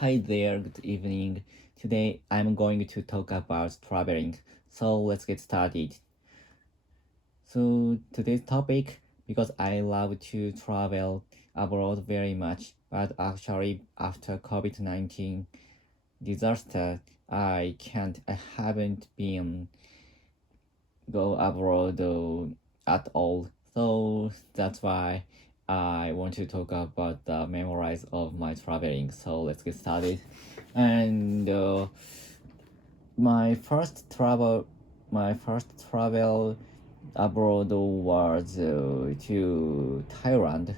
Hi there, good evening. Today I'm going to talk about traveling. So let's get started. So today's topic, because I love to travel abroad very much, but actually after COVID-19 disaster, I haven't been go abroad at all. So that's why I want to talk about the memories of my traveling. So let's get started. And my first travel, my first travel abroad was to Thailand.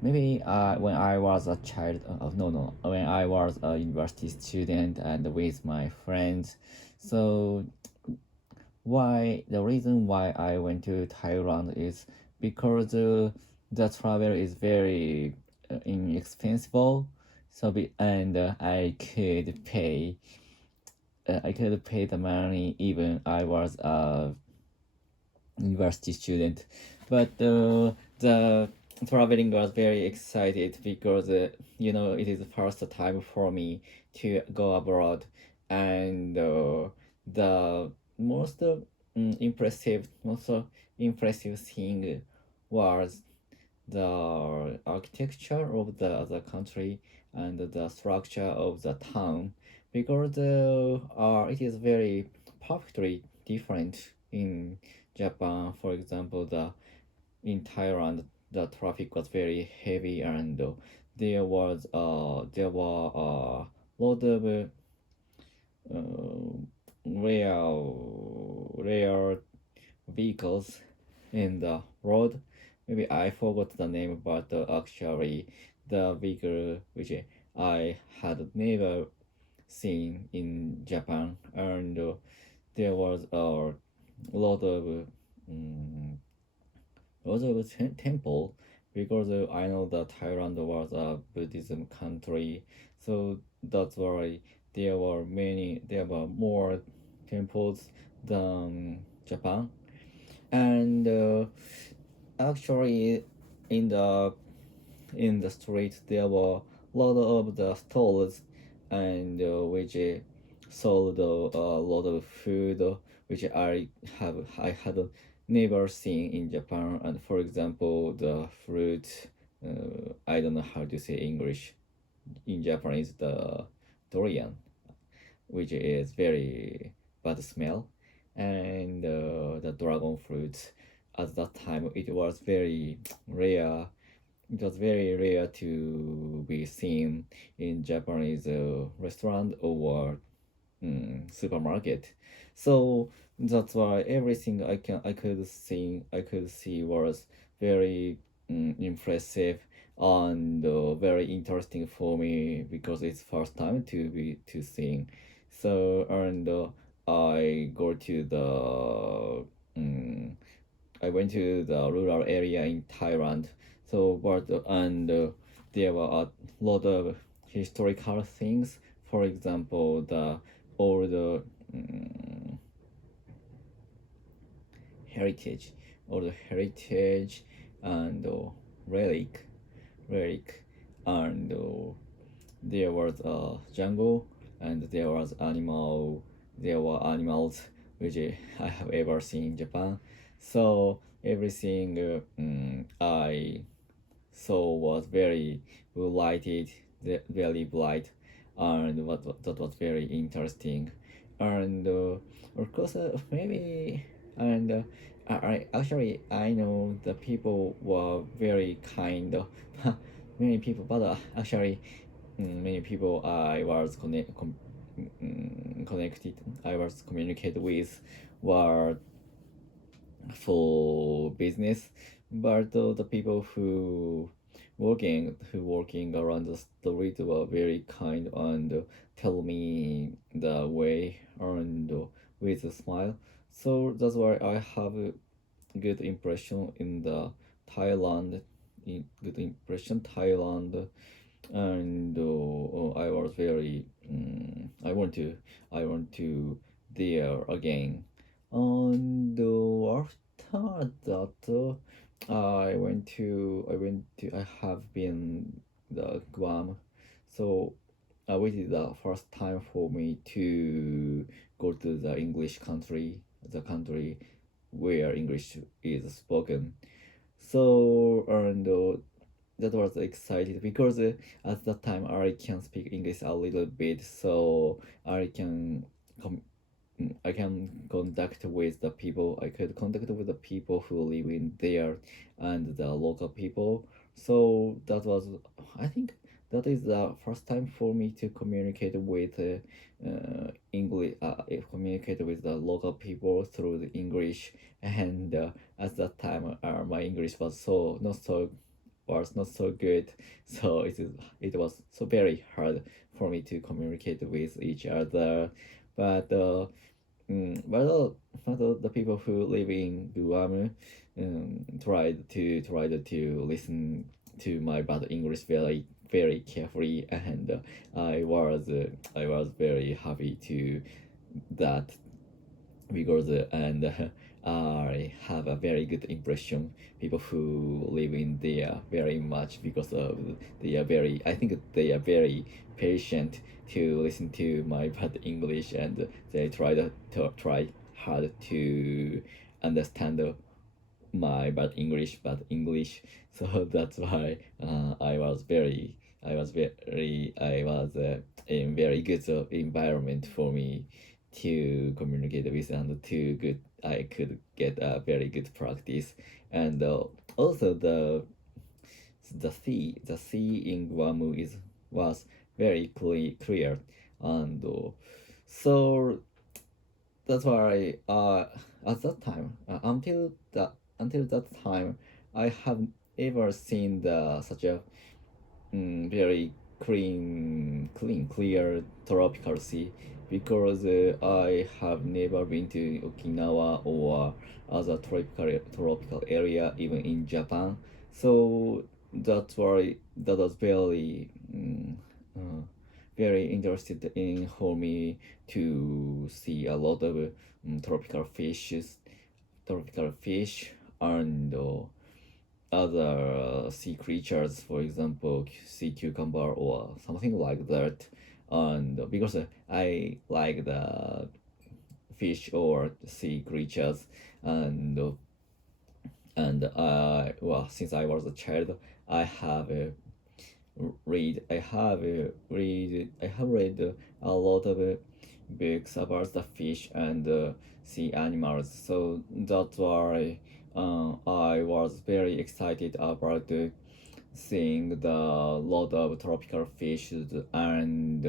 Maybe when I was a child, no, when I was a university student and with my friends. So the reason why I went to Thailand is because the travel is very inexpensive. And I could pay the money even I was a university student. But the traveling was very excited because it is the first time for me to go abroad, and the most impressive thing was the architecture of the country and the structure of the town, because it is very perfectly different in Japan. For example, the in Thailand the traffic was very heavy, and there were a lot of uh, rare vehicles in the road. Maybe I forgot the name, but actually the vehicle which I had never seen in Japan, and there was a lot of um, temple, because I know that Thailand was a Buddhism country, so that's why there were more temples than Japan. And actually in the street there were a lot of the stalls, and which sold a lot of food, which I had never seen in Japan. And for example, the fruit, I don't know how to say English in Japanese, the durian, which is very bad smell, and the dragon fruit. At that time, rare. It was very rare to be seen in Japanese restaurant or supermarket. So that's why everything I could see was very impressive, and very interesting for me, because it's first time to sing. So, and I go to the I went to the rural area in Thailand. So, but and there were a lot of historical things. For example, the old heritage, or the heritage, and relic, relic, and there was a jungle, and there were animals which I have ever seen in Japan. So everything I saw was very lighted, very bright, and that was very interesting. And of course, maybe, and I know the people were very kind. Many people, but actually, many people connected, I was communicated with, were for business, but the people who working around the street were very kind, and tell me the way, and with a smile. So that's why I have a good impression in the Thailand, good impression Thailand. And I was very I want to there again. And after that, I have been the Guam. So which is the first time for me to go to the English country, the country where English is spoken. So and that was excited because at that time I can speak English a little bit, so com- I can contact with the people. I could contact with the people who live in there and the local people. So that was, I think, that is the first time for me to communicate with English, communicate with the local people through the English. And at that time, my English was not so good, so it was so very hard for me to communicate with each other. But but the people who live in Guam tried to listen to my bad English very carefully, and I was very happy to that because and I have a very good impression. People who live in there very much because of they are very. I think they are very patient to listen to my bad English, and they try hard to understand bad English. So that's why I was in very good environment for me to communicate with, and to good I could get a very good practice. And also the sea in Guam is was very clear. And so that's why at that time until that time I haven't ever seen the such a very clear tropical sea, because I have never been to Okinawa or other tropical area, even in Japan. So that's why that was uh, very interested in for me to see a lot of tropical fish, and other sea creatures, for example, sea cucumber or something like that. And because I like the fish or sea creatures, and well, since I was a child, I have I have read a lot of books about the fish and sea animals. So that's why I was very excited about seeing the lot of tropical fish and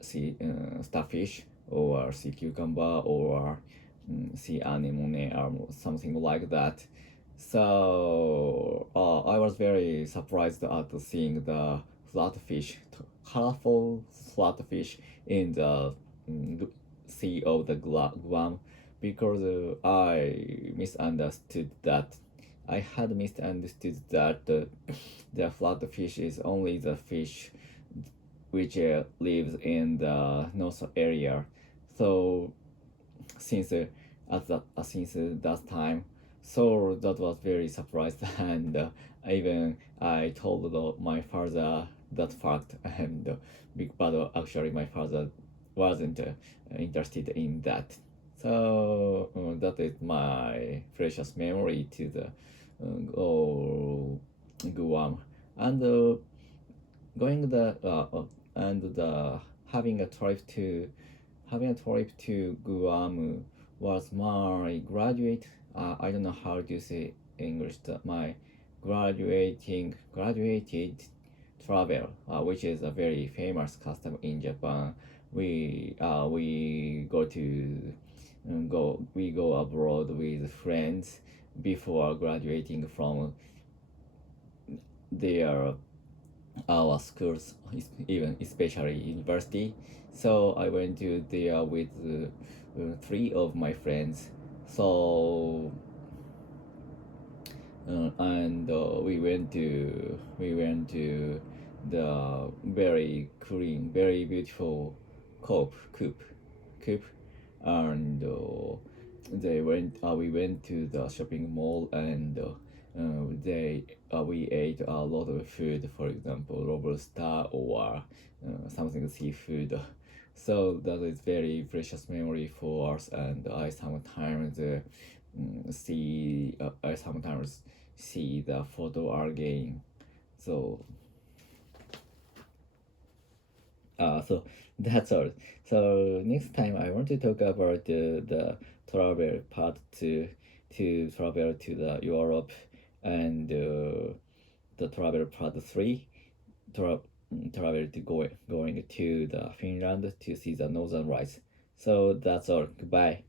sea starfish or sea cucumber or sea anemone or something like that. So I was very surprised at seeing the flatfish, colorful flatfish in the sea of the Guam, because I misunderstood that. I had misunderstood that the flatfish is only the fish which lives in the north area. So since since that time, so that was very surprised, and even I told my father that fact, and but actually my father wasn't interested in that. So that is my precious memory to the Guam. And going the and the having a trip to Guam was my graduate. I don't know how to say English. My graduated travel, which is a very famous custom in Japan. We go abroad with friends before graduating from their our schools, even especially university. So I went to there with three of my friends. So and we went to the very clean, very beautiful coop, and we went to the shopping mall, and we ate a lot of food, for example, lobster or something seafood. So that is very precious memory for us, and I sometimes see the photo again. So so that's all. So next time I want to talk about the travel part to travel to the Europe, and the travel part three tra- travel to going to the Finland to see the Northern Lights. So that's all. Goodbye.